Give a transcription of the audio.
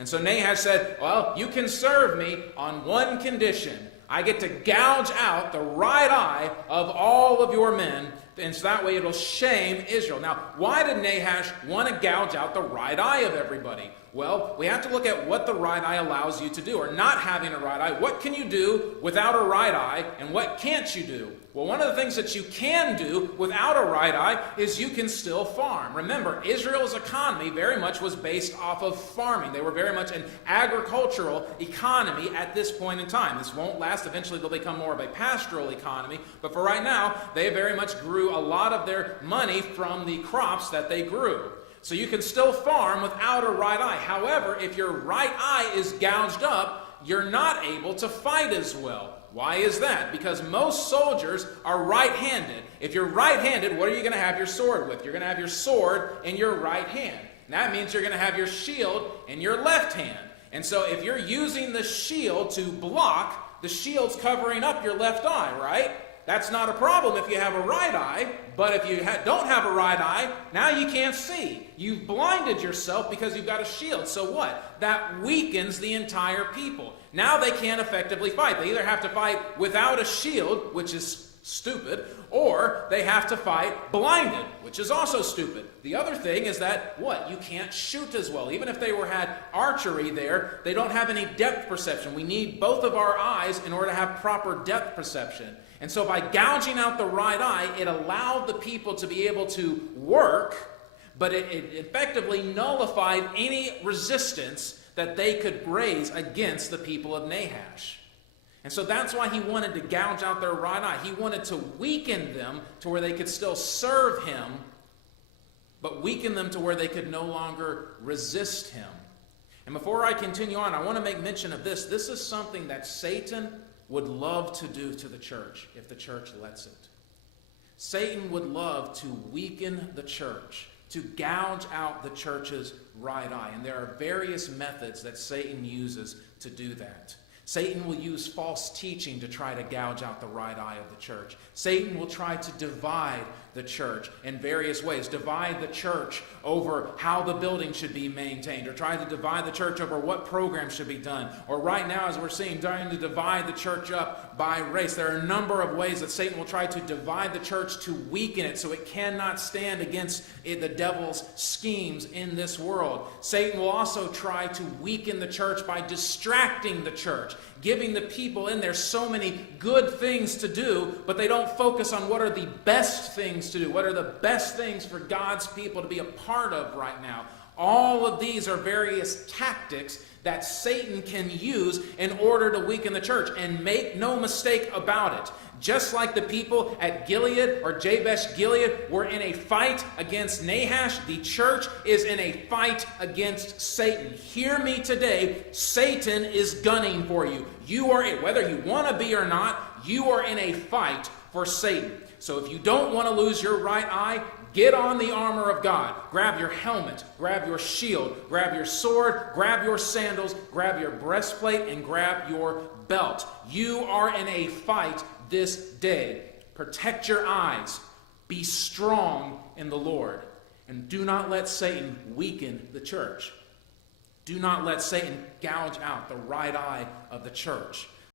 And so Nahash said, well, you can serve me on one condition. I get to gouge out the right eye of all of your men, and so that way it'll shame Israel. Now, why did Nahash want to gouge out the right eye of everybody? Well, we have to look at what the right eye allows you to do, or not having a right eye. What can you do without a right eye, and what can't you do? Well, one of the things that you can do without a right eye is you can still farm. Remember, Israel's economy very much was based off of farming. They were very much an agricultural economy at this point in time. This won't last. Eventually, they'll become more of a pastoral economy. But for right now, they very much grew a lot of their money from the crops that they grew. So you can still farm without a right eye. However, if your right eye is gouged up, you're not able to fight as well. Why is that? Because most soldiers are right-handed. If you're right-handed, what are you going to have your sword with? You're going to have your sword in your right hand. And that means you're going to have your shield in your left hand. And so if you're using the shield to block, the shield's covering up your left eye, right? That's not a problem if you have a right eye, but if you don't have a right eye, now you can't see. You've blinded yourself because you've got a shield. So what? That weakens the entire people. Now they can't effectively fight. They either have to fight without a shield, which is stupid, or they have to fight blinded, which is also stupid. The other thing is that, what? You can't shoot as well. Even if they had archery there, they don't have any depth perception. We need both of our eyes in order to have proper depth perception. And so by gouging out the right eye, it allowed the people to be able to work, but it effectively nullified any resistance that they could raise against the people of Nahash. And so that's why he wanted to gouge out their right eye. He wanted to weaken them to where they could still serve him, but weaken them to where they could no longer resist him. And before I continue on, I want to make mention of this. This is something that Satan would love to do to the church if the church lets it. Satan would love to weaken the church, to gouge out the church's right eye. And there are various methods that Satan uses to do that. Satan will use false teaching to try to gouge out the right eye of the church. Satan will try to divide the church in various ways. Divide the church over how the building should be maintained, or try to divide the church over what programs should be done. Or right now, as we're seeing, trying to divide the church up by race. There are a number of ways that Satan will try to divide the church to weaken it so it cannot stand against the devil's schemes in this world. Satan will also try to weaken the church by distracting the church, giving the people in there so many good things to do, but they don't focus on what are the best things to do, what are the best things for God's people to be a part of right now. All of these are various tactics that Satan can use in order to weaken the church. And make no mistake about it, just like the people at Gilead or Jabesh Gilead were in a fight against Nahash, the church is in a fight against Satan. Hear me today, Satan is gunning for you. You are, whether you want to be or not, you are in a fight for Satan. So if you don't want to lose your right eye, get on the armor of God. Grab your helmet, grab your shield, grab your sword, grab your sandals, grab your breastplate, and grab your belt. You are in a fight this day. Protect your eyes. Be strong in the Lord. And do not let Satan weaken the church. Do not let Satan gouge out the right eye of the church.